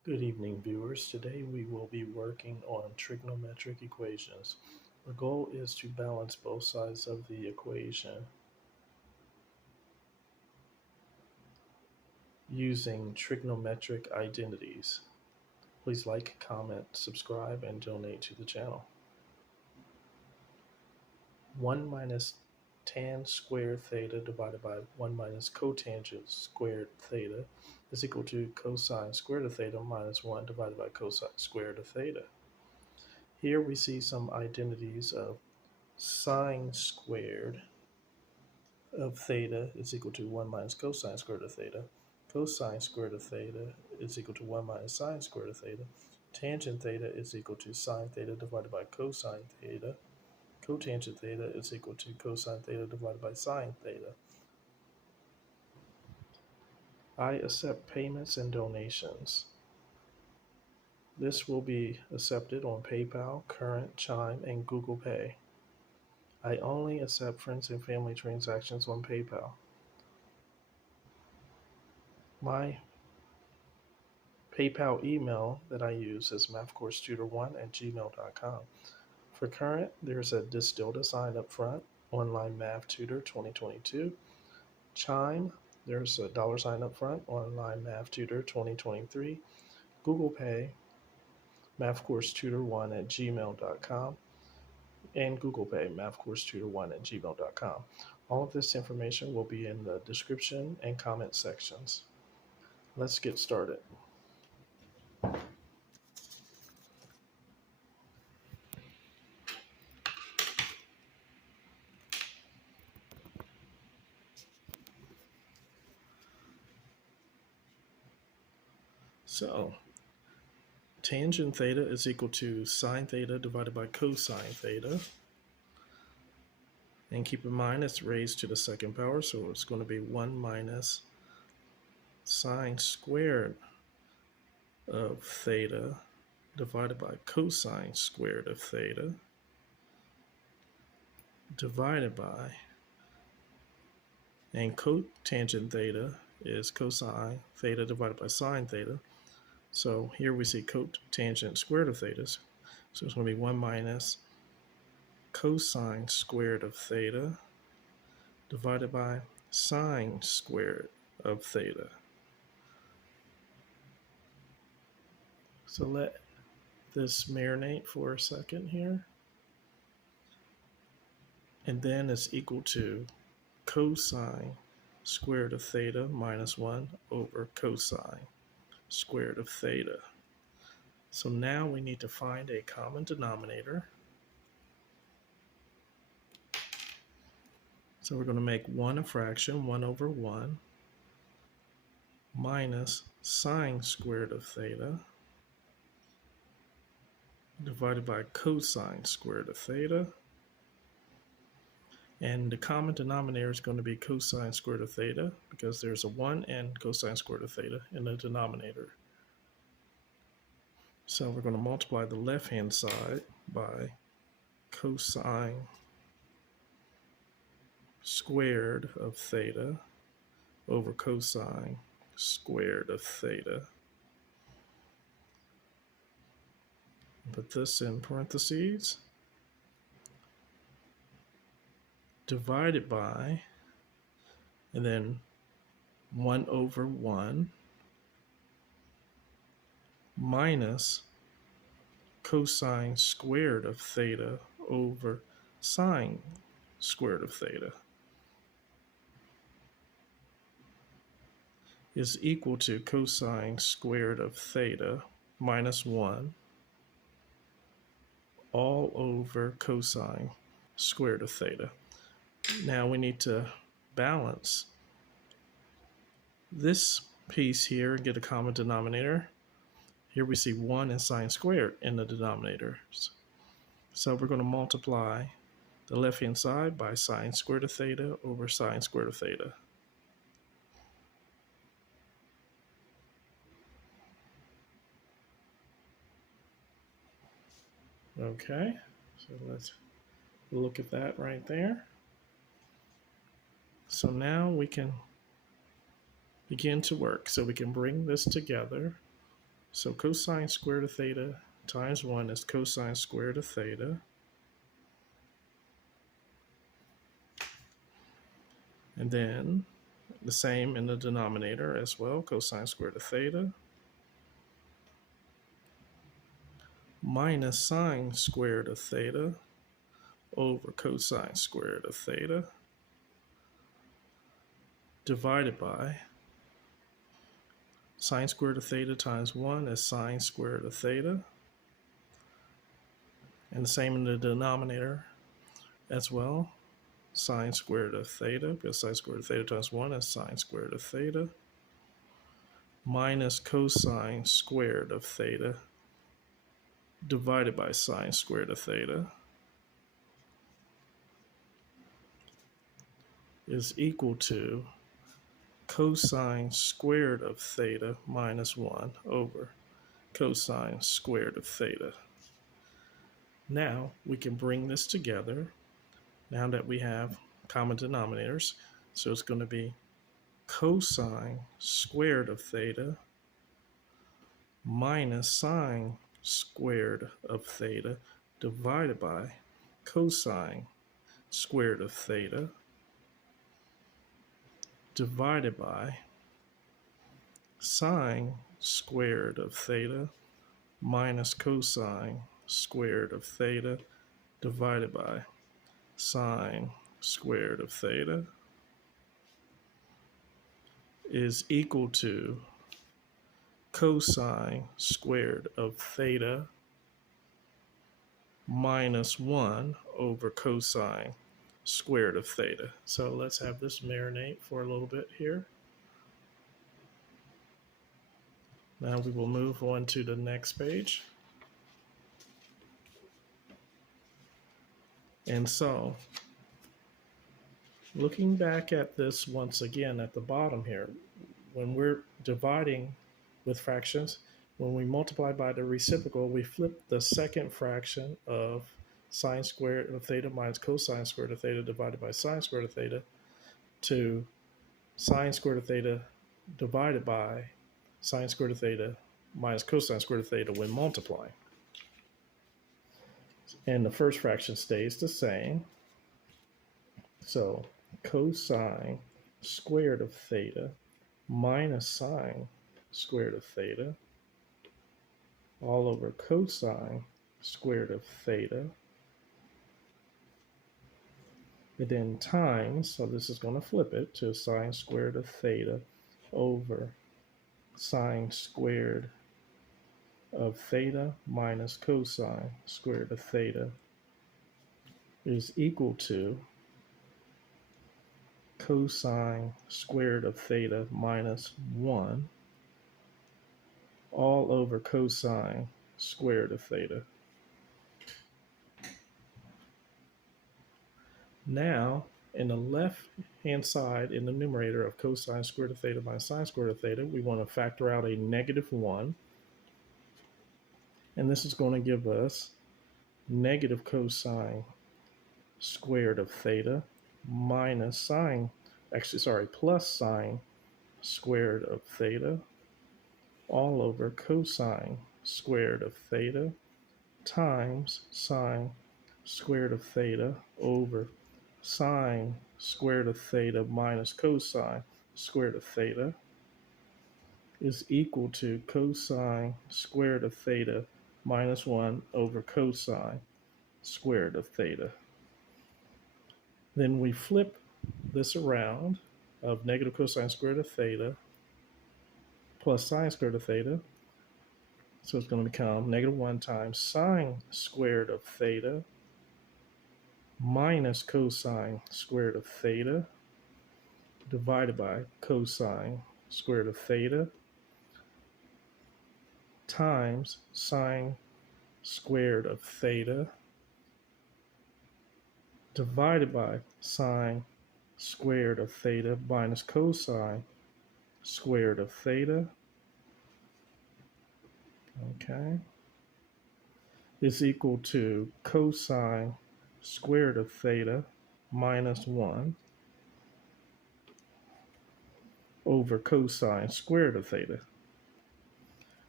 Good evening, viewers. Today we will be working on trigonometric equations. The goal is to balance both sides of the equation using trigonometric identities. Please like, comment, subscribe, and donate to the channel. 1 minus tan squared theta divided by 1 minus cotangent squared theta is equal to cosine squared of theta minus 1 divided by cosine squared of theta. Here we see some identities of sine squared of theta is equal to 1 minus cosine squared of theta. Cosine squared of theta is equal to 1 minus sine squared of theta. Tangent theta is equal to sine theta divided by cosine theta. Cotangent theta is equal to cosine theta divided by sine theta. I accept payments and donations. This will be accepted on PayPal, Current, Chime, and Google Pay. I only accept friends and family transactions on PayPal. My PayPal email that I use is mathcoursetutor1@gmail.com. For current, there's a Distilda sign up front, Online Math Tutor 2022. Chime, there's a $sign up front, Online Math Tutor 2023. Google Pay, mathcoursetutor1@gmail.com. And Google Pay, mathcoursetutor1@gmail.com. All of this information will be in the description and comment sections. Let's get started. So, tangent theta is equal to sine theta divided by cosine theta. And keep in mind it's raised to the second power, so it's going to be 1 minus sine squared of theta divided by cosine squared of theta divided by, and cotangent theta is cosine theta divided by sine theta. So here we see cotangent squared of theta. So it's going to be 1 minus cosine squared of theta divided by sine squared of theta. So let this marinate for a second here. And then it's equal to cosine squared of theta minus 1 over cosine squared of theta. So now we need to find a common denominator. So we're going to make 1 a fraction, 1 over 1, minus sine squared of theta divided by cosine squared of theta. And the common denominator is going to be cosine squared of theta because there's a 1 and cosine squared of theta in the denominator. So we're going to multiply the left-hand side by cosine squared of theta over cosine squared of theta. Put this in parentheses. Divided by, and then 1 over 1 minus cosine squared of theta over sine squared of theta is equal to cosine squared of theta minus 1 all over cosine squared of theta. Now we need to balance this piece here and get a common denominator. Here we see 1 and sine squared in the denominators. So we're going to multiply the left-hand side by sine squared of theta over sine squared of theta. Okay, so let's look at that right there. So now we can begin to work. So we can bring this together. So cosine squared of theta times 1 is cosine squared of theta. And then the same in the denominator as well, cosine squared of theta minus sine squared of theta over cosine squared of theta divided by sine squared of theta times 1 is sine squared of theta. And the same in the denominator as well, sine squared of theta, because sine squared of theta times 1 is sine squared of theta, minus cosine squared of theta divided by sine squared of theta is equal to cosine squared of theta minus 1 over cosine squared of theta. Now we can bring this together now that we have common denominators. So it's going to be cosine squared of theta minus sine squared of theta divided by cosine squared of theta divided by sine squared of theta minus cosine squared of theta divided by sine squared of theta is equal to cosine squared of theta minus 1 over cosine squared of theta. So let's have this marinate for a little bit here. Now we will move on to the next page. And so, looking back at this once again at the bottom here, when we're dividing with fractions, when we multiply by the reciprocal, we flip the second fraction of sine squared of theta minus cosine squared of theta divided by sine squared of theta to sine squared of theta divided by sine squared of theta minus cosine squared of theta when multiplying. And the first fraction stays the same. So cosine squared of theta minus sine squared of theta all over cosine squared of theta. And then times, so this is going to flip it to sine squared of theta over sine squared of theta minus cosine squared of theta is equal to cosine squared of theta minus 1 all over cosine squared of theta. Now, in the left-hand side, in the numerator of cosine squared of theta minus sine squared of theta, we want to factor out a negative 1. And this is going to give us negative cosine squared of theta minus sine, plus sine squared of theta all over cosine squared of theta times sine squared of theta over sine squared of theta minus cosine squared of theta is equal to cosine squared of theta minus 1 over cosine squared of theta. Then we flip this around of negative cosine squared of theta plus sine squared of theta. So it's going to become negative 1 times sine squared of theta minus cosine squared of theta divided by cosine squared of theta times sine squared of theta divided by sine squared of theta minus cosine squared of theta, okay, is equal to cosine squared of theta minus 1 over cosine squared of theta.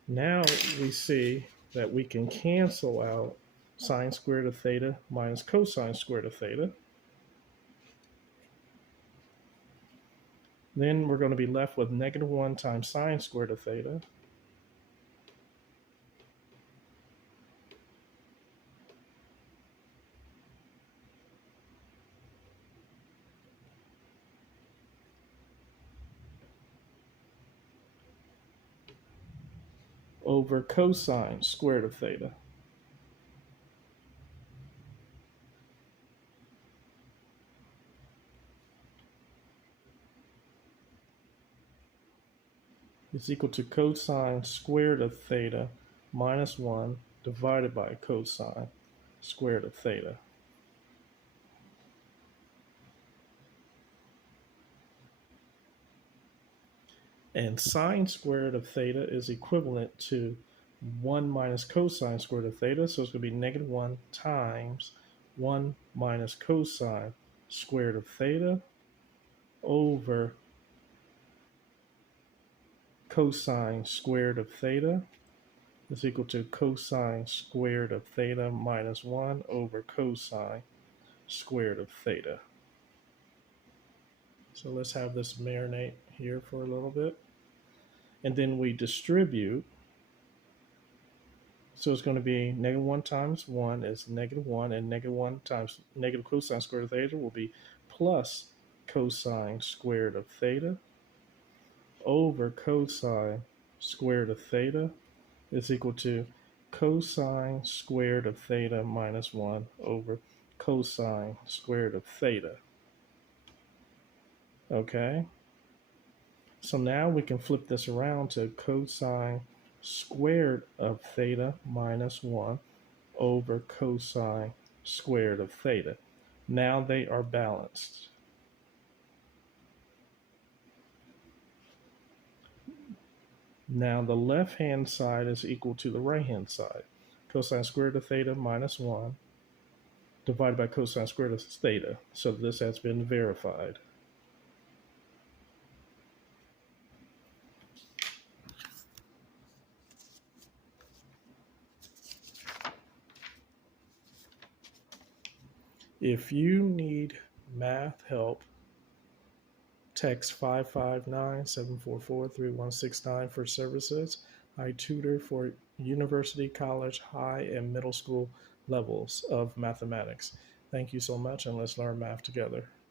Now we see that we can cancel out sine squared of theta minus cosine squared of theta. Then we're going to be left with -1 times sine squared of theta over cosine squared of theta. Is equal to cosine squared of theta minus 1 divided by cosine squared of theta. And sine squared of theta is equivalent to 1 minus cosine squared of theta. So it's going to be -1 times 1 minus cosine squared of theta over cosine squared of theta is equal to cosine squared of theta minus 1 over cosine squared of theta. So let's have this marinate here for a little bit. And then we distribute. So it's going to be -1 times 1 is -1, and -1 times negative cosine squared of theta will be plus cosine squared of theta over cosine squared of theta is equal to cosine squared of theta minus 1 over cosine squared of theta. Okay, so now we can flip this around to cosine squared of theta minus 1 over cosine squared of theta. Now they are balanced. Now the left-hand side is equal to the right-hand side. Cosine squared of theta minus 1 divided by cosine squared of theta. So this has been verified. If you need math help, text 559-744-3169 for services. I tutor for university, college, high, and middle school levels of mathematics. Thank you so much, and let's learn math together.